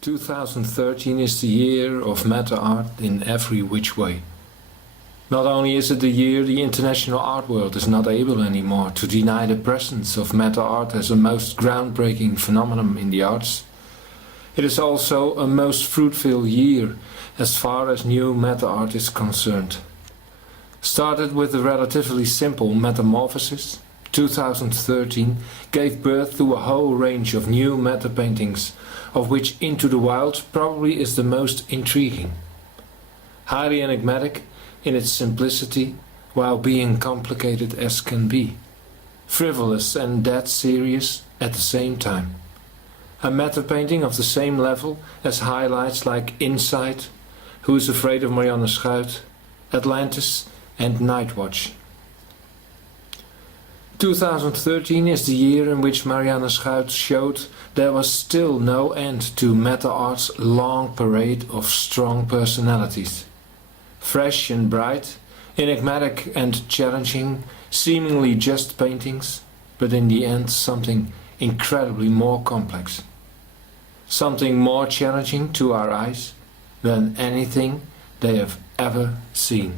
2013 is the year of meta art in every which way. Not only is it the year the international art world is not able anymore to deny the presence of meta art as a most groundbreaking phenomenon in the arts, it is also a most fruitful year as far as new meta art is concerned. Started with a relatively simple metamorphosis, 2013 gave birth to a whole range of new meta paintings, of which Into the Wild probably is the most intriguing. Highly enigmatic in its simplicity, while being complicated as can be. Frivolous and dead serious at the same time. A meta painting of the same level as highlights like Inside, Who is Afraid of Marianne Schuit, Atlantis and Night Watch. 2013 is the year in which Marianne Schuit showed there was still no end to meta art's long parade of strong personalities. Fresh and bright, enigmatic and challenging, seemingly just paintings, but in the end something incredibly more complex. Something more challenging to our eyes than anything they have ever seen.